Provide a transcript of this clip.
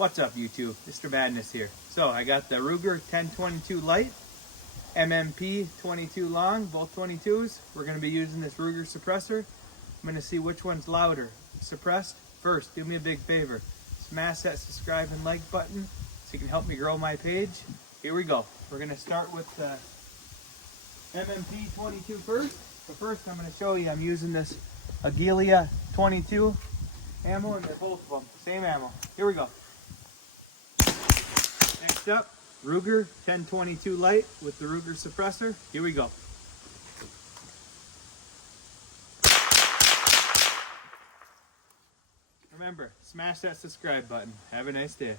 What's up, YouTube? Mr. Madness here. So I got the Ruger 1022 Light, MMP 22 long, both 22s. We're going to be using this Ruger suppressor. I'm going to see which one's louder. Suppressed? First, do me a big favor. Smash that subscribe and like button so you can help me grow my page. Here we go. We're going to start with the MMP 22 first. So first I'm going to show you I'm using this Agilia 22 ammo, and they're both of them. Same ammo. Here we go. Next up, Ruger 1022 Light with the Ruger suppressor. Here we go. Remember, smash that subscribe button. Have a nice day.